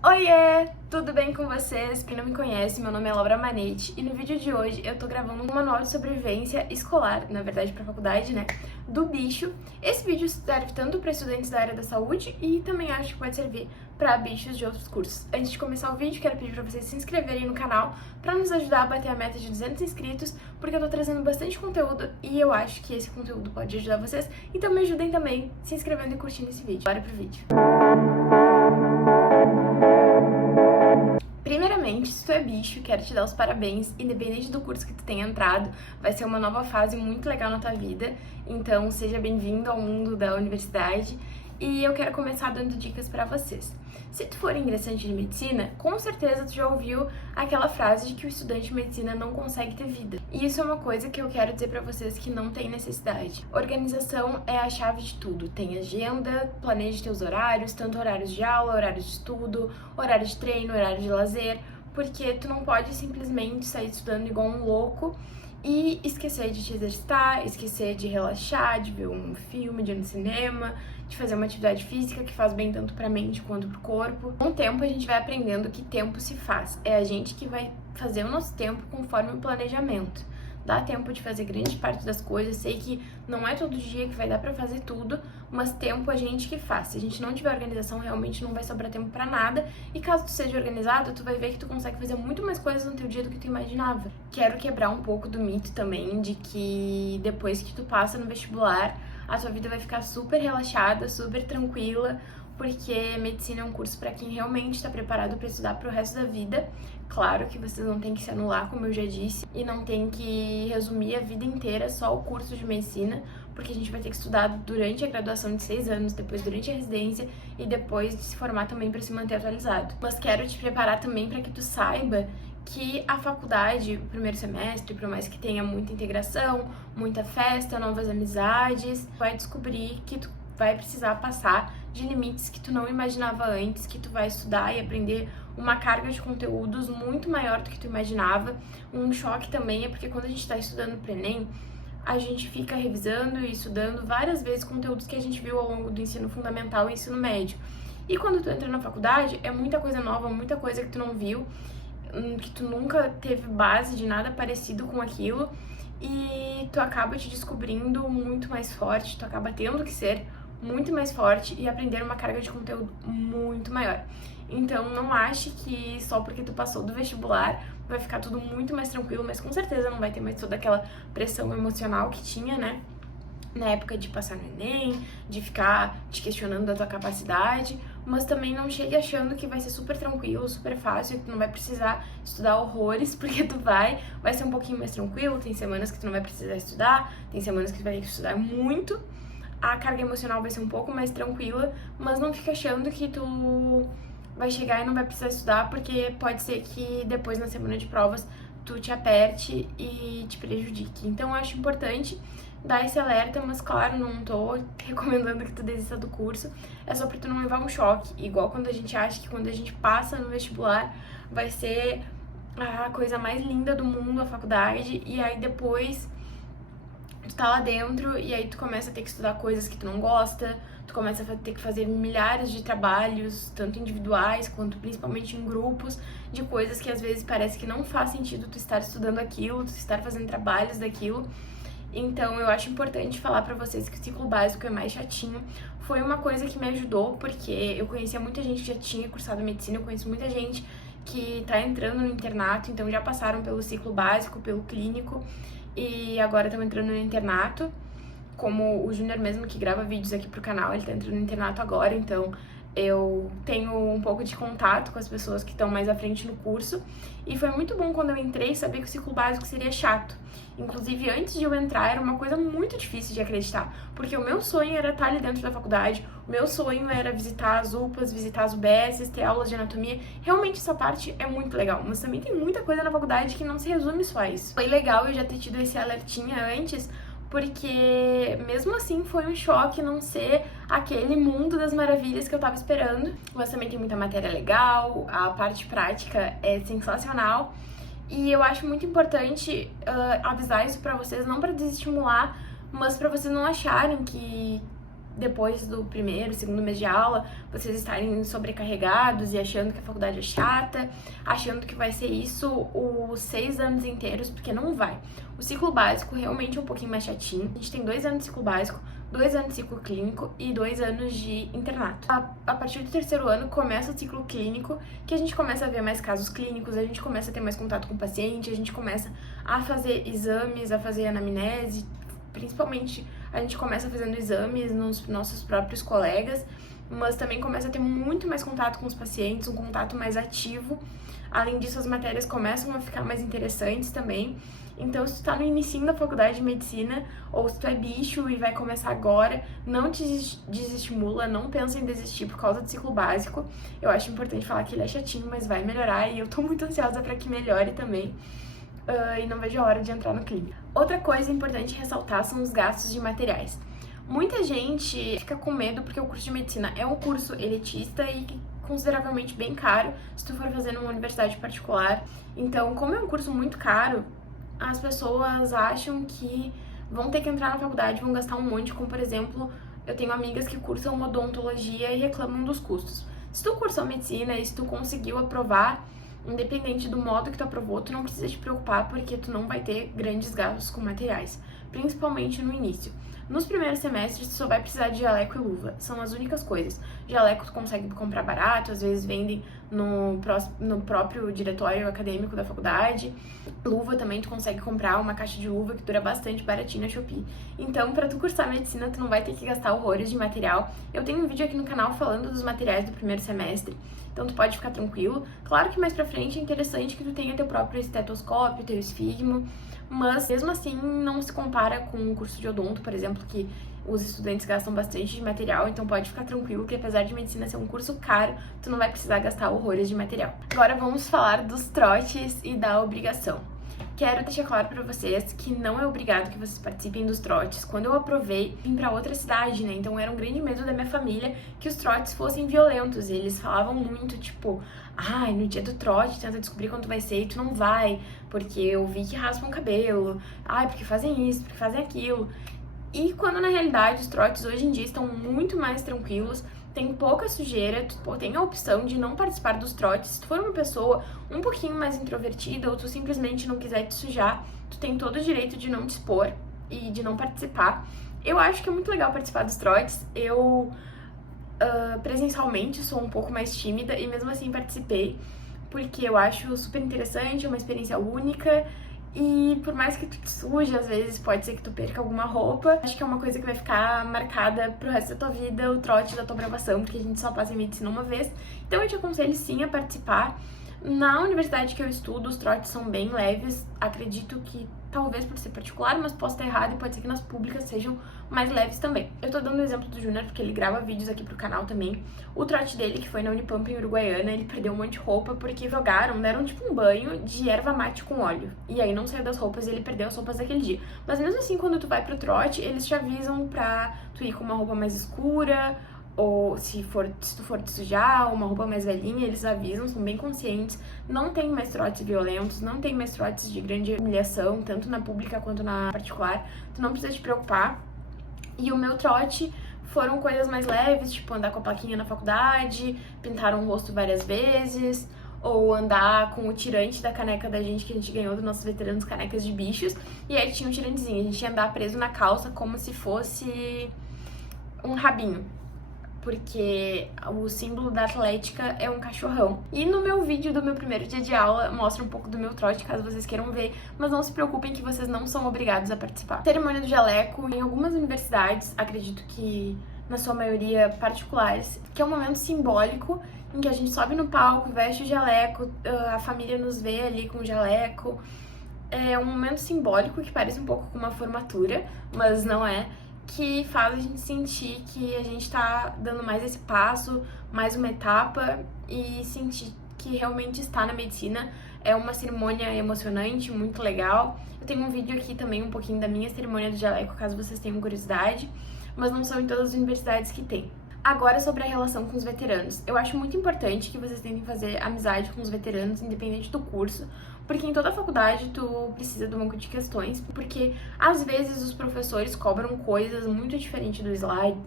Oiê, tudo bem com vocês? Quem não me conhece, meu nome é Laura Manete e no vídeo de hoje eu tô gravando um manual de sobrevivência escolar, na verdade pra faculdade, né, do bicho. Esse vídeo serve tanto para estudantes da área da saúde e também acho que pode servir para bichos de outros cursos. Antes de começar o vídeo, quero pedir pra vocês se inscreverem no canal pra nos ajudar a bater a meta de 200 inscritos, porque eu tô trazendo bastante conteúdo e eu acho que esse conteúdo pode ajudar vocês, então me ajudem também se inscrevendo e curtindo esse vídeo. Bora pro vídeo. Primeiramente, se tu é bicho, quero te dar os parabéns, independente do curso que tu tenha entrado, vai ser uma nova fase muito legal na tua vida, então seja bem-vindo ao mundo da universidade e eu quero começar dando dicas pra vocês. Se tu for ingressante de medicina, com certeza tu já ouviu aquela frase de que o estudante de medicina não consegue ter vida. E isso é uma coisa que eu quero dizer pra vocês que não tem necessidade. Organização é a chave de tudo. Tem agenda, planeje teus horários, tanto horários de aula, horários de estudo, horário de treino, horário de lazer, porque tu não pode simplesmente sair estudando igual um louco e esquecer de te exercitar, esquecer de relaxar, de ver um filme, de ir no cinema, de fazer uma atividade física que faz bem tanto pra mente quanto pro corpo. Com o tempo a gente vai aprendendo que tempo se faz. É a gente que vai fazer o nosso tempo conforme o planejamento. Dá tempo de fazer grande parte das coisas, sei que não é todo dia que vai dar pra fazer tudo, mas tempo a gente que faz. Se a gente não tiver organização, realmente não vai sobrar tempo pra nada, e caso tu seja organizado, tu vai ver que tu consegue fazer muito mais coisas no teu dia do que tu imaginava. Quero quebrar um pouco do mito também de que depois que tu passa no vestibular, a tua vida vai ficar super relaxada, super tranquila, porque medicina é um curso para quem realmente está preparado para estudar para o resto da vida. Claro que vocês não têm que se anular, como eu já disse, e não tem que resumir a vida inteira só o curso de medicina, porque a gente vai ter que estudar durante a graduação de 6 anos, depois durante a residência e depois de se formar também para se manter atualizado. Mas quero te preparar também para que tu saiba que a faculdade, o primeiro semestre, por mais que tenha muita integração, muita festa, novas amizades, vai descobrir que tu vai precisar passar de limites que tu não imaginava antes, que tu vai estudar e aprender uma carga de conteúdos muito maior do que tu imaginava. Um choque também é porque quando a gente está estudando para Enem, a gente fica revisando e estudando várias vezes conteúdos que a gente viu ao longo do ensino fundamental e ensino médio. E quando tu entra na faculdade, é muita coisa nova, muita coisa que tu não viu, que tu nunca teve base de nada parecido com aquilo, e tu acaba te descobrindo muito mais forte, tu acaba tendo que ser muito mais forte e aprender uma carga de conteúdo muito maior. Então não ache que só porque tu passou do vestibular vai ficar tudo muito mais tranquilo, mas com certeza não vai ter mais toda aquela pressão emocional que tinha, né? Na época de passar no Enem, de ficar te questionando da tua capacidade, mas também não chegue achando que vai ser super tranquilo, super fácil, que tu não vai precisar estudar horrores, porque tu vai ser um pouquinho mais tranquilo, tem semanas que tu não vai precisar estudar, tem semanas que tu vai ter que estudar muito, a carga emocional vai ser um pouco mais tranquila, mas não fica achando que tu vai chegar e não vai precisar estudar, porque pode ser que depois na semana de provas tu te aperte e te prejudique. Então eu acho importante dar esse alerta, mas claro, não tô recomendando que tu desista do curso, é só pra tu não levar um choque, igual quando a gente acha que quando a gente passa no vestibular vai ser a coisa mais linda do mundo, a faculdade, e aí depois tu tá lá dentro e aí tu começa a ter que estudar coisas que tu não gosta, tu começa a ter que fazer milhares de trabalhos, tanto individuais quanto principalmente em grupos, de coisas que às vezes parece que não faz sentido tu estar estudando aquilo, tu estar fazendo trabalhos daquilo. Então eu acho importante falar pra vocês que o ciclo básico é mais chatinho. Foi uma coisa que me ajudou, porque eu conhecia muita gente que já tinha cursado medicina, eu conheço muita gente que tá entrando no internato, então já passaram pelo ciclo básico, pelo clínico, e agora estão entrando no internato, como o Júnior mesmo, que grava vídeos aqui pro canal, ele tá entrando no internato agora, então eu tenho um pouco de contato com as pessoas que estão mais à frente no curso, e foi muito bom quando eu entrei saber que o ciclo básico seria chato. Inclusive, antes de eu entrar, era uma coisa muito difícil de acreditar, porque o meu sonho era estar ali dentro da faculdade, o meu sonho era visitar as UPAs, visitar as UBSs, ter aulas de anatomia. Realmente essa parte é muito legal, mas também tem muita coisa na faculdade que não se resume só a isso. Foi legal eu já ter tido esse alertinha antes, porque mesmo assim foi um choque não ser aquele mundo das maravilhas que eu tava esperando. Mas também tem muita matéria legal, a parte prática é sensacional. E eu acho muito importante avisar isso pra vocês, não pra desestimular, mas pra vocês não acharem que depois do primeiro, segundo mês de aula, vocês estarem sobrecarregados e achando que a faculdade é chata, achando que vai ser isso os 6 anos inteiros, porque não vai. O ciclo básico realmente é um pouquinho mais chatinho. A gente tem 2 anos de ciclo básico, 2 anos de ciclo clínico e 2 anos de internato. A partir do 3º ano começa o ciclo clínico, que a gente começa a ver mais casos clínicos, a gente começa a ter mais contato com o paciente, a gente começa a fazer exames, a fazer anamnese, principalmente a gente começa fazendo exames nos nossos próprios colegas, mas também começa a ter muito mais contato com os pacientes, um contato mais ativo. Além disso, as matérias começam a ficar mais interessantes também. Então, se tu tá no início da faculdade de medicina, ou se tu é bicho e vai começar agora, não te desestimula, não pensa em desistir por causa do ciclo básico. Eu acho importante falar que ele é chatinho, mas vai melhorar e eu tô muito ansiosa pra que melhore também. E não vejo a hora de entrar no clínico. Outra coisa importante ressaltar são os gastos de materiais. Muita gente fica com medo porque o curso de medicina é um curso elitista e consideravelmente bem caro se tu for fazer numa universidade particular. Então, como é um curso muito caro, as pessoas acham que vão ter que entrar na faculdade, vão gastar um monte, como por exemplo, eu tenho amigas que cursam odontologia e reclamam dos custos. Se tu cursou medicina e se tu conseguiu aprovar, independente do modo que tu aprovou, tu não precisa te preocupar porque tu não vai ter grandes gastos com materiais, principalmente no início. Nos primeiros semestres, tu só vai precisar de jaleco e luva, são as únicas coisas. Jaleco tu consegue comprar barato, às vezes vendem no próprio diretório acadêmico da faculdade. Luva também tu consegue comprar uma caixa de luva que dura bastante, baratinho na Shopee. Então, pra tu cursar medicina, tu não vai ter que gastar horrores de material. Eu tenho um vídeo aqui no canal falando dos materiais do primeiro semestre, então tu pode ficar tranquilo. Claro que mais pra frente é interessante que tu tenha teu próprio estetoscópio, teu esfigmo, mas mesmo assim não se compara com um curso de odonto, por exemplo, que os estudantes gastam bastante de material, então pode ficar tranquilo que apesar de medicina ser um curso caro, tu não vai precisar gastar horrores de material. Agora vamos falar dos trotes e da obrigação. Quero deixar claro pra vocês que não é obrigado que vocês participem dos trotes. Quando eu aprovei, vim pra outra cidade, né? Então era um grande medo da minha família que os trotes fossem violentos. E eles falavam muito, tipo, ai, no dia do trote tenta descobrir quando vai ser e tu não vai, porque eu vi que raspam o cabelo, ai, porque fazem isso, porque fazem aquilo. E quando na realidade os trotes hoje em dia estão muito mais tranquilos, tem pouca sujeira, tu tem a opção de não participar dos trotes. Se tu for uma pessoa um pouquinho mais introvertida ou tu simplesmente não quiser te sujar, tu tem todo o direito de não te expor e de não participar. Eu acho que é muito legal participar dos trotes. Eu presencialmente sou um pouco mais tímida e mesmo assim participei, porque eu acho super interessante, é uma experiência única. E por mais que tu te suje, às vezes pode ser que tu perca alguma roupa. Acho que é uma coisa que vai ficar marcada pro resto da tua vida, o trote da tua aprovação, porque a gente só passa em medicina uma vez. Então eu te aconselho sim a participar. Na universidade que eu estudo, os trotes são bem leves. Acredito que talvez por ser particular, mas posso estar errado e pode ser que nas públicas sejam mais leves também. Eu tô dando o exemplo do Júnior porque ele grava vídeos aqui pro canal também. O trote dele, que foi na Unipamp em Uruguaiana, ele perdeu um monte de roupa porque deram tipo um banho de erva mate com óleo. E aí não saiu das roupas e ele perdeu as roupas daquele dia. Mas mesmo assim, quando tu vai pro trote, eles te avisam pra tu ir com uma roupa mais escura, ou se tu for te sujar, uma roupa mais velhinha, eles avisam, são bem conscientes. Não tem mais trotes violentos, não tem mais trotes de grande humilhação, tanto na pública quanto na particular. Tu não precisa te preocupar. E o meu trote foram coisas mais leves, tipo andar com a plaquinha na faculdade, pintar o rosto várias vezes, ou andar com o tirante da caneca da gente que a gente ganhou dos nossos veteranos canecas de bichos. E aí tinha um tirantezinho, a gente ia andar preso na calça como se fosse um rabinho, porque o símbolo da Atlética é um cachorrão. E no meu vídeo do meu primeiro dia de aula mostra um pouco do meu trote, caso vocês queiram ver, mas não se preocupem que vocês não são obrigados a participar. Cerimônia do jaleco, em algumas universidades, acredito que na sua maioria particulares, que é um momento simbólico em que a gente sobe no palco, veste o jaleco, a família nos vê ali com o jaleco. É um momento simbólico que parece um pouco com uma formatura, mas não é, que faz a gente sentir que a gente tá dando mais esse passo, mais uma etapa e sentir que realmente está na medicina. É uma cerimônia emocionante, muito legal. Eu tenho um vídeo aqui também um pouquinho da minha cerimônia do jaleco, caso vocês tenham curiosidade, mas não são em todas as universidades que tem. Agora, sobre a relação com os veteranos. Eu acho muito importante que vocês tentem fazer amizade com os veteranos, independente do curso, porque em toda a faculdade tu precisa de um banco de questões, porque às vezes os professores cobram coisas muito diferentes do slide,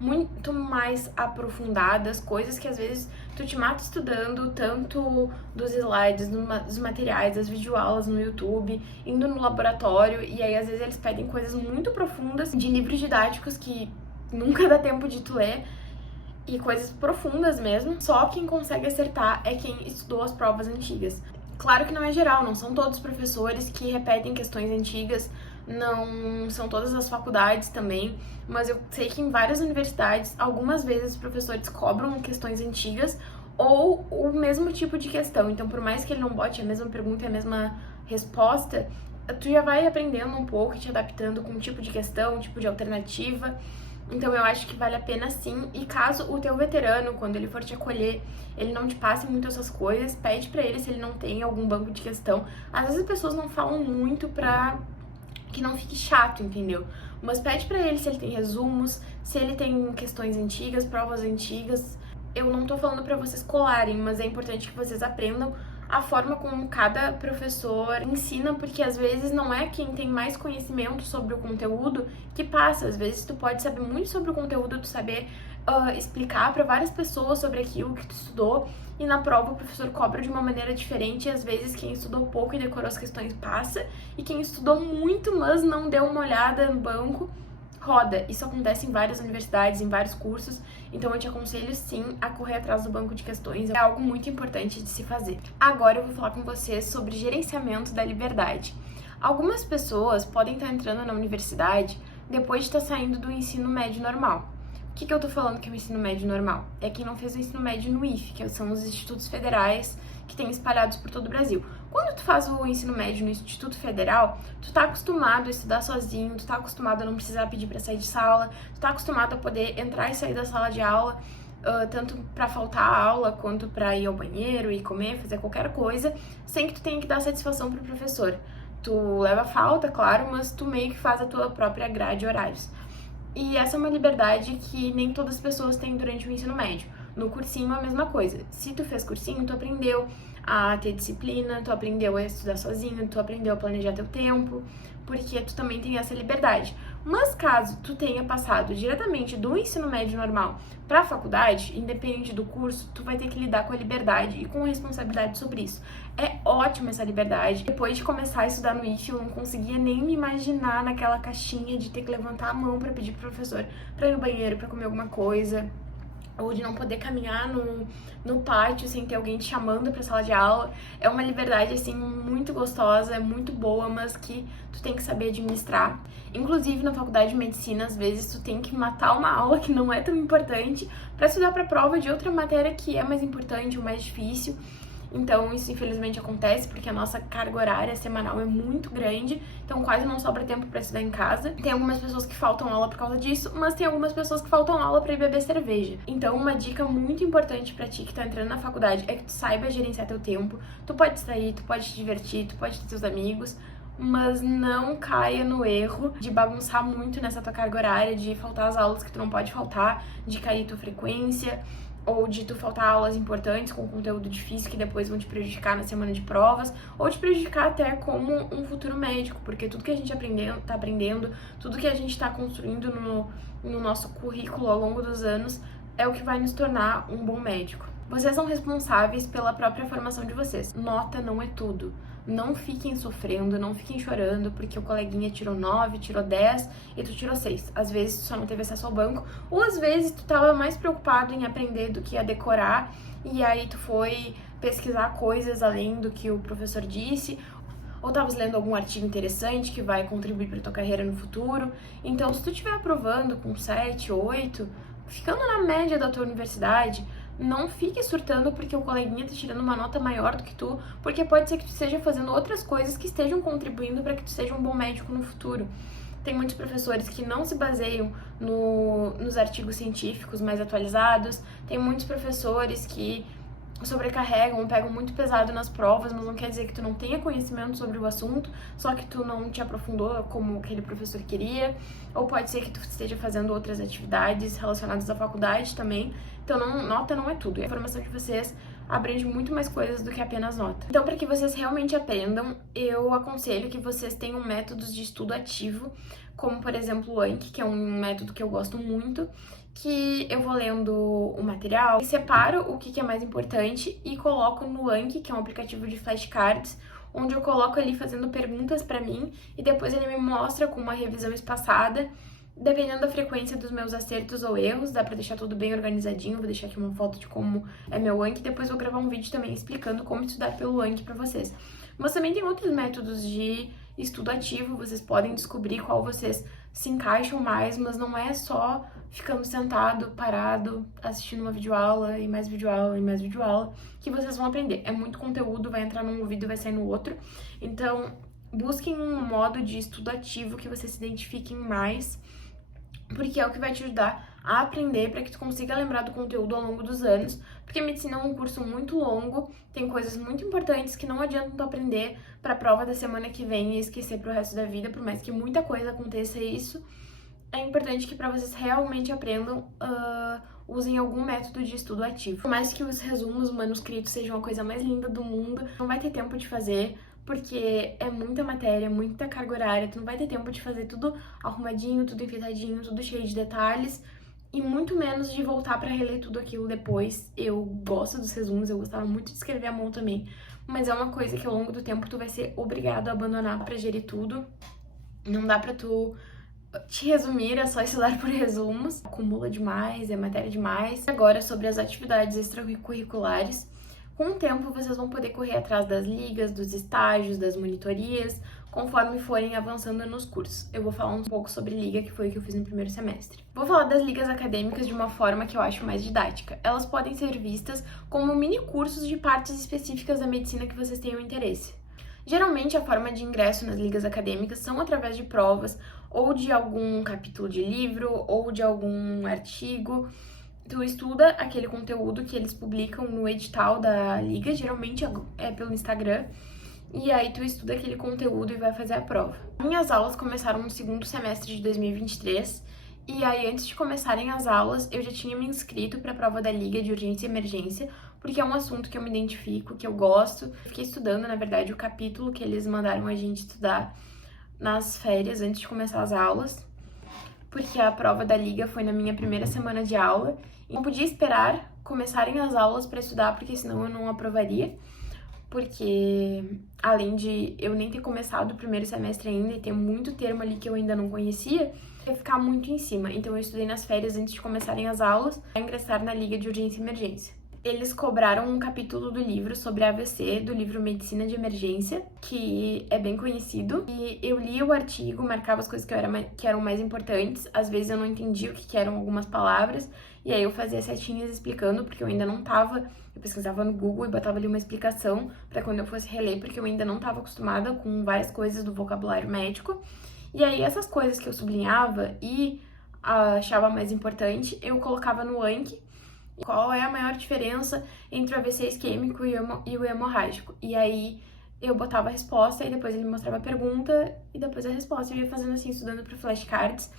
muito mais aprofundadas, coisas que às vezes tu te mata estudando, tanto dos slides, dos materiais, das videoaulas no YouTube, indo no laboratório, e aí às vezes eles pedem coisas muito profundas de livros didáticos que nunca dá tempo de tu ler, e coisas profundas mesmo. Só quem consegue acertar é quem estudou as provas antigas. Claro que não é geral, não são todos os professores que repetem questões antigas, não são todas as faculdades também, mas eu sei que em várias universidades, algumas vezes os professores cobram questões antigas ou o mesmo tipo de questão. Então, por mais que ele não bote a mesma pergunta e a mesma resposta, tu já vai aprendendo um pouco e te adaptando com um tipo de questão, um tipo de alternativa. Então eu acho que vale a pena sim, e caso o teu veterano, quando ele for te acolher, ele não te passe muito essas coisas, pede pra ele se ele não tem algum banco de questão. Às vezes as pessoas não falam muito pra que não fique chato, entendeu? Mas pede pra ele se ele tem resumos, se ele tem questões antigas, provas antigas. Eu não tô falando pra vocês colarem, mas é importante que vocês aprendam a forma como cada professor ensina, porque às vezes não é quem tem mais conhecimento sobre o conteúdo que passa. Às vezes tu pode saber muito sobre o conteúdo, tu saber explicar para várias pessoas sobre aquilo que tu estudou, e na prova o professor cobra de uma maneira diferente, e às vezes quem estudou pouco e decorou as questões passa, e quem estudou muito, mas não deu uma olhada no banco, roda. Isso acontece em várias universidades, em vários cursos, então eu te aconselho sim a correr atrás do banco de questões, é algo muito importante de se fazer. Agora eu vou falar com vocês sobre gerenciamento da liberdade. Algumas pessoas podem estar entrando na universidade depois de estar saindo do ensino médio normal. O que eu tô falando que é o ensino médio normal? É quem não fez o ensino médio no IFE, que são os institutos federais que tem espalhados por todo o Brasil. Quando tu faz o ensino médio no Instituto Federal, tu tá acostumado a estudar sozinho, tu tá acostumado a não precisar pedir pra sair de sala, tu tá acostumado a poder entrar e sair da sala de aula, tanto pra faltar a aula, quanto pra ir ao banheiro e comer, fazer qualquer coisa, sem que tu tenha que dar satisfação pro professor. Tu leva falta, claro, mas tu meio que faz a tua própria grade de horários. E essa é uma liberdade que nem todas as pessoas têm durante o ensino médio. No cursinho é a mesma coisa. Se tu fez cursinho, tu aprendeu a ter disciplina, tu aprendeu a estudar sozinho, tu aprendeu a planejar teu tempo, porque tu também tem essa liberdade. Mas caso tu tenha passado diretamente do ensino médio normal para a faculdade, independente do curso, tu vai ter que lidar com a liberdade e com responsabilidade sobre isso. É ótima essa liberdade. Depois de começar a estudar no IFE, eu não conseguia nem me imaginar naquela caixinha de ter que levantar a mão para pedir pro professor para ir no banheiro, para comer alguma coisa, ou de não poder caminhar no pátio sem ter alguém te chamando pra sala de aula. É uma liberdade, assim, muito gostosa, é muito boa, mas que tu tem que saber administrar. Inclusive, na faculdade de medicina, às vezes, tu tem que matar uma aula que não é tão importante pra estudar pra prova de outra matéria que é mais importante ou mais difícil. Então, isso infelizmente acontece porque a nossa carga horária semanal é muito grande, então quase não sobra tempo para estudar em casa. Tem algumas pessoas que faltam aula por causa disso, mas tem algumas pessoas que faltam aula para ir beber cerveja. Então, uma dica muito importante para ti que tá entrando na faculdade é que tu saiba gerenciar teu tempo. Tu pode sair, tu pode te divertir, tu pode ter teus amigos, mas não caia no erro de bagunçar muito nessa tua carga horária, de faltar as aulas que tu não pode faltar, de cair tua frequência, ou de tu faltar aulas importantes com conteúdo difícil que depois vão te prejudicar na semana de provas, ou te prejudicar até como um futuro médico, porque tudo que a gente tá aprendendo, tudo que a gente tá construindo no nosso currículo ao longo dos anos é o que vai nos tornar um bom médico. Vocês são responsáveis pela própria formação de vocês. Nota não é tudo. Não fiquem sofrendo, não fiquem chorando porque o coleguinha tirou 9, tirou 10 e tu tirou 6. Às vezes tu só não teve acesso ao banco, ou às vezes tu tava mais preocupado em aprender do que a decorar, e aí tu foi pesquisar coisas além do que o professor disse, ou estavas lendo algum artigo interessante que vai contribuir para tua carreira no futuro. Então, se tu estiver aprovando com 7, 8, ficando na média da tua universidade, não fique surtando porque o coleguinha tá tirando uma nota maior do que tu, porque pode ser que tu esteja fazendo outras coisas que estejam contribuindo para que tu seja um bom médico no futuro. Tem muitos professores que não se baseiam nos artigos científicos mais atualizados, tem muitos professores que sobrecarregam, pegam muito pesado nas provas, mas não quer dizer que tu não tenha conhecimento sobre o assunto, só que tu não te aprofundou como aquele professor queria, ou pode ser que tu esteja fazendo outras atividades relacionadas à faculdade também. Então, nota não é tudo. E a formação de vocês abrange muito mais coisas do que apenas nota. Então, para que vocês realmente aprendam, eu aconselho que vocês tenham métodos de estudo ativo, como, por exemplo, o Anki, que é um método que eu gosto muito, que eu vou lendo o material, separo o que é mais importante e coloco no Anki, que é um aplicativo de flashcards, onde eu coloco ali fazendo perguntas pra mim e depois ele me mostra com uma revisão espaçada, dependendo da frequência dos meus acertos ou erros, dá pra deixar tudo bem organizadinho, vou deixar aqui uma foto de como é meu Anki, depois vou gravar um vídeo também explicando como estudar pelo Anki pra vocês. Mas também tem outros métodos de estudo ativo, vocês podem descobrir qual vocês se encaixam mais, mas não é só ficando sentado, parado, assistindo uma videoaula e mais videoaula e mais videoaula que vocês vão aprender. É muito conteúdo, vai entrar num ouvido e vai sair no outro. Então, busquem um modo de estudo ativo que vocês se identifiquem mais, porque é o que vai te ajudar a aprender para que tu consiga lembrar do conteúdo ao longo dos anos, porque medicina é um curso muito longo, tem coisas muito importantes que não adianta tu aprender para a prova da semana que vem e esquecer pro resto da vida, por mais que muita coisa aconteça isso. É importante que para vocês realmente aprendam, usem algum método de estudo ativo. Por mais que os resumos manuscritos sejam a coisa mais linda do mundo, não vai ter tempo de fazer, porque é muita matéria, muita carga horária, tu não vai ter tempo de fazer tudo arrumadinho, tudo enfeitadinho, tudo cheio de detalhes, e muito menos de voltar para reler tudo aquilo depois. Eu gosto dos resumos, eu gostava muito de escrever à mão também, mas é uma coisa que ao longo do tempo tu vai ser obrigado a abandonar para gerir tudo. Não dá pra tu te resumir, é só estudar por resumos. Acumula demais, é matéria demais. Agora, sobre as atividades extracurriculares. Com o tempo, vocês vão poder correr atrás das ligas, dos estágios, das monitorias, conforme forem avançando nos cursos. Eu vou falar um pouco sobre liga, que foi o que eu fiz no primeiro semestre. Vou falar das ligas acadêmicas de uma forma que eu acho mais didática. Elas podem ser vistas como mini cursos de partes específicas da medicina que vocês tenham interesse. Geralmente, a forma de ingresso nas ligas acadêmicas são através de provas, ou de algum capítulo de livro, ou de algum artigo. Tu estuda aquele conteúdo que eles publicam no edital da liga, geralmente é pelo Instagram, e aí tu estuda aquele conteúdo e vai fazer a prova. Minhas aulas começaram no segundo semestre de 2023, e aí antes de começarem as aulas, eu já tinha me inscrito para a prova da liga de urgência e emergência, porque é um assunto que eu me identifico, que eu gosto. Fiquei estudando, na verdade, o capítulo que eles mandaram a gente estudar nas férias antes de começar as aulas, porque a prova da liga foi na minha primeira semana de aula e não podia esperar começarem as aulas para estudar, porque senão eu não aprovaria, porque além de eu nem ter começado o primeiro semestre ainda e ter muito termo ali que eu ainda não conhecia, ia ficar muito em cima. Então eu estudei nas férias antes de começarem as aulas para ingressar na liga de urgência e emergência. Eles cobraram um capítulo do livro sobre AVC, do livro Medicina de Emergência, que é bem conhecido. E eu li o artigo, marcava as coisas que eram mais importantes. Às vezes eu não entendia o que eram algumas palavras, e aí eu fazia setinhas explicando, porque eu ainda não tava... Eu pesquisava no Google e botava ali uma explicação para quando eu fosse reler, porque eu ainda não estava acostumada com várias coisas do vocabulário médico. E aí essas coisas que eu sublinhava e achava mais importante, eu colocava no Anki. Qual é a maior diferença entre o AVC isquêmico e o hemorrágico? E aí eu botava a resposta e depois ele me mostrava a pergunta e depois a resposta. Eu ia fazendo assim, estudando para flashcards.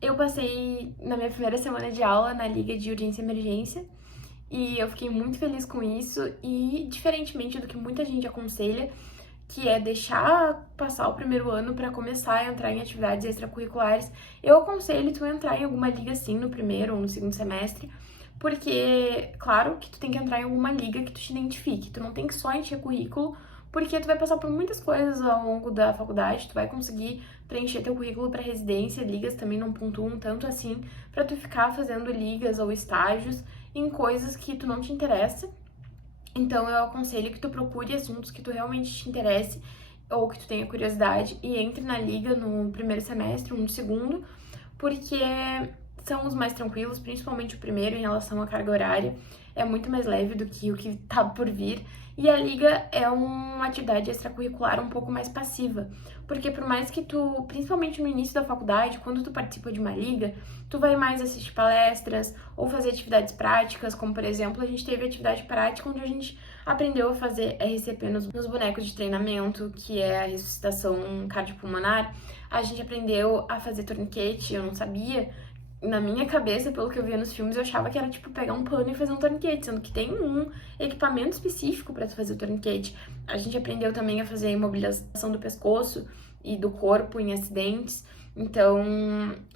Eu passei na minha primeira semana de aula na liga de urgência e emergência e eu fiquei muito feliz com isso. E diferentemente do que muita gente aconselha, que é deixar passar o primeiro ano para começar a entrar em atividades extracurriculares, eu aconselho tu entrar em alguma liga sim no primeiro ou no segundo semestre, porque, claro, que tu tem que entrar em alguma liga que tu te identifique. Tu não tem que só encher currículo, porque tu vai passar por muitas coisas ao longo da faculdade, tu vai conseguir preencher teu currículo para residência, ligas também não pontuam tanto assim, para tu ficar fazendo ligas ou estágios em coisas que tu não te interessa. Então eu aconselho que tu procure assuntos que tu realmente te interesse ou que tu tenha curiosidade e entre na liga no primeiro semestre ou no segundo, porque são os mais tranquilos, principalmente o primeiro em relação à carga horária, é muito mais leve do que o que tá por vir. E a liga é uma atividade extracurricular um pouco mais passiva, porque por mais que tu, principalmente no início da faculdade, quando tu participa de uma liga, tu vai mais assistir palestras ou fazer atividades práticas, como por exemplo, a gente teve atividade prática onde a gente aprendeu a fazer RCP nos bonecos de treinamento, que é a ressuscitação cardiopulmonar. A gente aprendeu a fazer torniquete, eu não sabia. Na minha cabeça, pelo que eu via nos filmes, eu achava que era tipo pegar um pano e fazer um torniquete, sendo que tem um equipamento específico para tu fazer o torniquete. A gente aprendeu também a fazer a imobilização do pescoço e do corpo em acidentes. Então,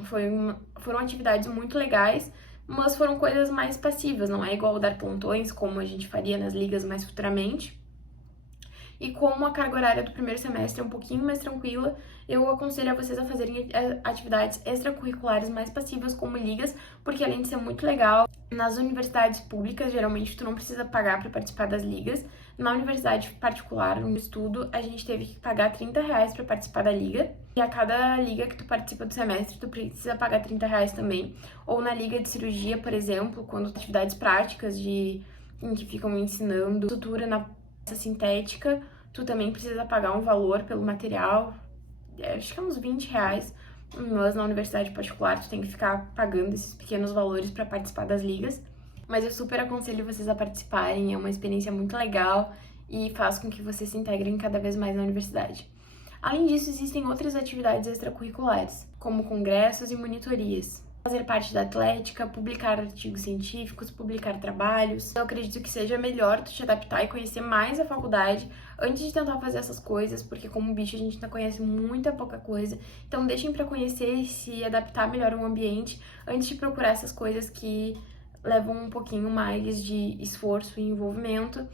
foram atividades muito legais, mas foram coisas mais passivas, não é igual dar plantões, como a gente faria nas ligas mais futuramente. E como a carga horária do primeiro semestre é um pouquinho mais tranquila, eu aconselho a vocês a fazerem atividades extracurriculares mais passivas, como ligas, porque além de ser muito legal, nas universidades públicas, geralmente tu não precisa pagar para participar das ligas. Na universidade particular, no estudo, a gente teve que pagar R$ 30 para participar da liga. E a cada liga que tu participa do semestre, tu precisa pagar R$ 30 também. Ou na liga de cirurgia, por exemplo, quando atividades práticas em que ficam ensinando sutura na sintética, tu também precisa pagar um valor pelo material, acho que é uns R$ 20, mas na universidade particular tu tem que ficar pagando esses pequenos valores para participar das ligas. Mas eu super aconselho vocês a participarem, é uma experiência muito legal e faz com que vocês se integrem cada vez mais na universidade. Além disso, existem outras atividades extracurriculares, como congressos e monitorias. Fazer parte da atlética, publicar artigos científicos, publicar trabalhos. Eu acredito que seja melhor tu te adaptar e conhecer mais a faculdade antes de tentar fazer essas coisas, porque como bicho a gente ainda conhece muita pouca coisa. Então deixem pra conhecer e se adaptar melhor ao ambiente antes de procurar essas coisas que levam um pouquinho mais de esforço e envolvimento.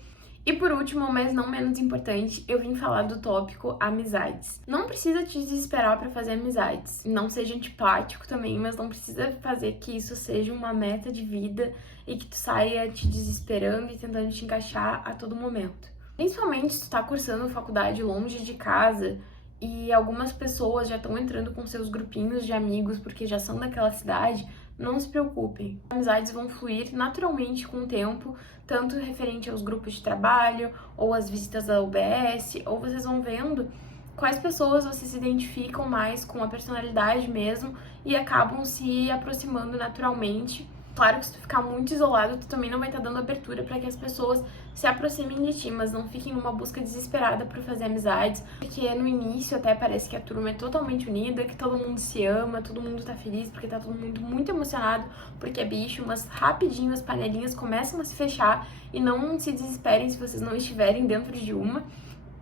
E por último, mas não menos importante, eu vim falar do tópico amizades. Não precisa te desesperar para fazer amizades. Não seja antipático também, mas não precisa fazer que isso seja uma meta de vida e que tu saia te desesperando e tentando te encaixar a todo momento. Principalmente se tu tá cursando faculdade longe de casa e algumas pessoas já estão entrando com seus grupinhos de amigos porque já são daquela cidade, não se preocupem. As amizades vão fluir naturalmente com o tempo, tanto referente aos grupos de trabalho, ou às visitas da UBS, ou vocês vão vendo quais pessoas vocês se identificam mais com a personalidade mesmo e acabam se aproximando naturalmente. Claro que se tu ficar muito isolado, tu também não vai estar dando abertura para que as pessoas se aproximem de ti, mas não fiquem numa busca desesperada por fazer amizades, porque no início até parece que a turma é totalmente unida, que todo mundo se ama, todo mundo tá feliz, porque tá todo mundo muito emocionado, porque é bicho, mas rapidinho as panelinhas começam a se fechar e não se desesperem se vocês não estiverem dentro de uma.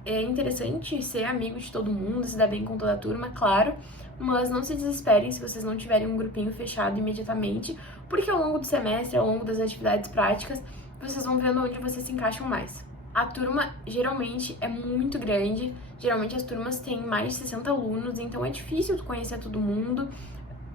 É interessante ser amigo de todo mundo, se dar bem com toda a turma, claro, mas não se desesperem se vocês não tiverem um grupinho fechado imediatamente, porque ao longo do semestre, ao longo das atividades práticas, vocês vão vendo onde vocês se encaixam mais. A turma geralmente é muito grande, geralmente as turmas têm mais de 60 alunos, então é difícil tu conhecer todo mundo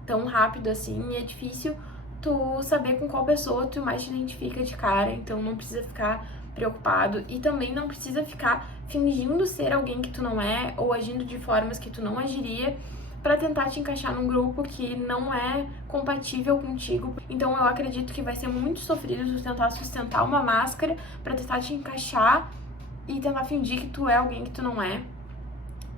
tão rápido assim, e é difícil tu saber com qual pessoa tu mais te identifica de cara, então não precisa ficar preocupado e também não precisa ficar fingindo ser alguém que tu não é ou agindo de formas que tu não agiria para tentar te encaixar num grupo que não é compatível contigo. Então eu acredito que vai ser muito sofrido tu tentar sustentar uma máscara para tentar te encaixar e tentar fingir que tu é alguém que tu não é.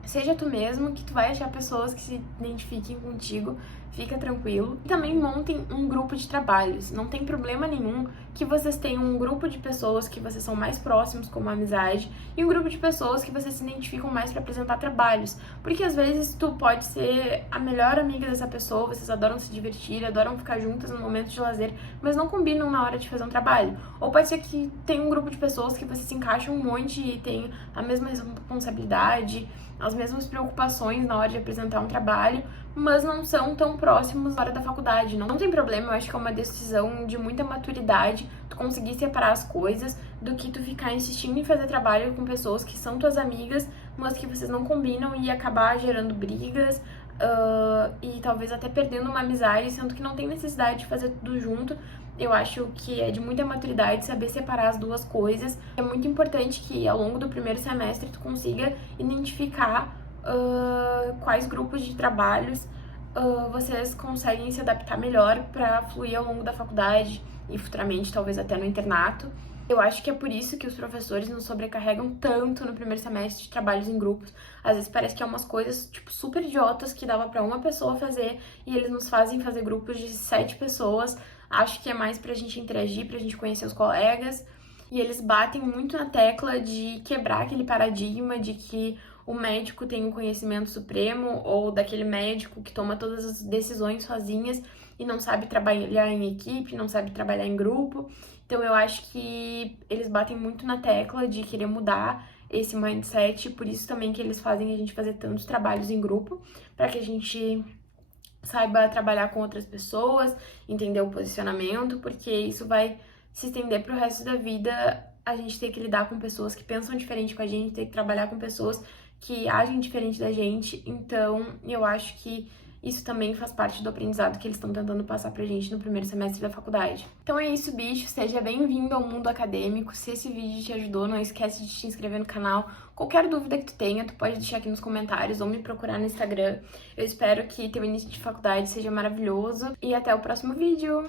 Seja tu mesmo, que tu vai achar pessoas que se identifiquem contigo, fica tranquilo. E também montem um grupo de trabalhos. Não tem problema nenhum que vocês tenham um grupo de pessoas que vocês são mais próximos, como amizade, e um grupo de pessoas que vocês se identificam mais para apresentar trabalhos. Porque às vezes tu pode ser a melhor amiga dessa pessoa, vocês adoram se divertir, adoram ficar juntas no momento de lazer, mas não combinam na hora de fazer um trabalho. Ou pode ser que tem um grupo de pessoas que vocês se encaixam um monte e tem a mesma responsabilidade, as mesmas preocupações na hora de apresentar um trabalho, mas não são tão próximos na hora da faculdade. Não tem problema, eu acho que é uma decisão de muita maturidade tu conseguir separar as coisas do que tu ficar insistindo em fazer trabalho com pessoas que são tuas amigas, mas que vocês não combinam e acabar gerando brigas e talvez até perdendo uma amizade, sendo que não tem necessidade de fazer tudo junto. Eu acho que é de muita maturidade saber separar as duas coisas. É muito importante que ao longo do primeiro semestre tu consiga identificar quais grupos de trabalhos vocês conseguem se adaptar melhor para fluir ao longo da faculdade e futuramente talvez até no internato. Eu acho que é por isso que os professores nos sobrecarregam tanto no primeiro semestre de trabalhos em grupos. Às vezes parece que é umas coisas, tipo, super idiotas que dava pra uma pessoa fazer e eles nos fazem fazer grupos de 7 pessoas. Acho que é mais pra gente interagir, pra gente conhecer os colegas. E eles batem muito na tecla de quebrar aquele paradigma de que o médico tem um conhecimento supremo ou daquele médico que toma todas as decisões sozinhas e não sabe trabalhar em equipe, não sabe trabalhar em grupo. Então eu acho que eles batem muito na tecla de querer mudar esse mindset, por isso também que eles fazem a gente fazer tantos trabalhos em grupo, para que a gente saiba trabalhar com outras pessoas, entender o posicionamento, porque isso vai se estender pro resto da vida. A gente tem que lidar com pessoas que pensam diferente com a gente, tem que trabalhar com pessoas que agem diferente da gente, então eu acho que isso também faz parte do aprendizado que eles estão tentando passar pra gente no primeiro semestre da faculdade. Então é isso, bicho. Seja bem-vindo ao mundo acadêmico. Se esse vídeo te ajudou, não esquece de te inscrever no canal. Qualquer dúvida que tu tenha, tu pode deixar aqui nos comentários ou me procurar no Instagram. Eu espero que teu início de faculdade seja maravilhoso e até o próximo vídeo.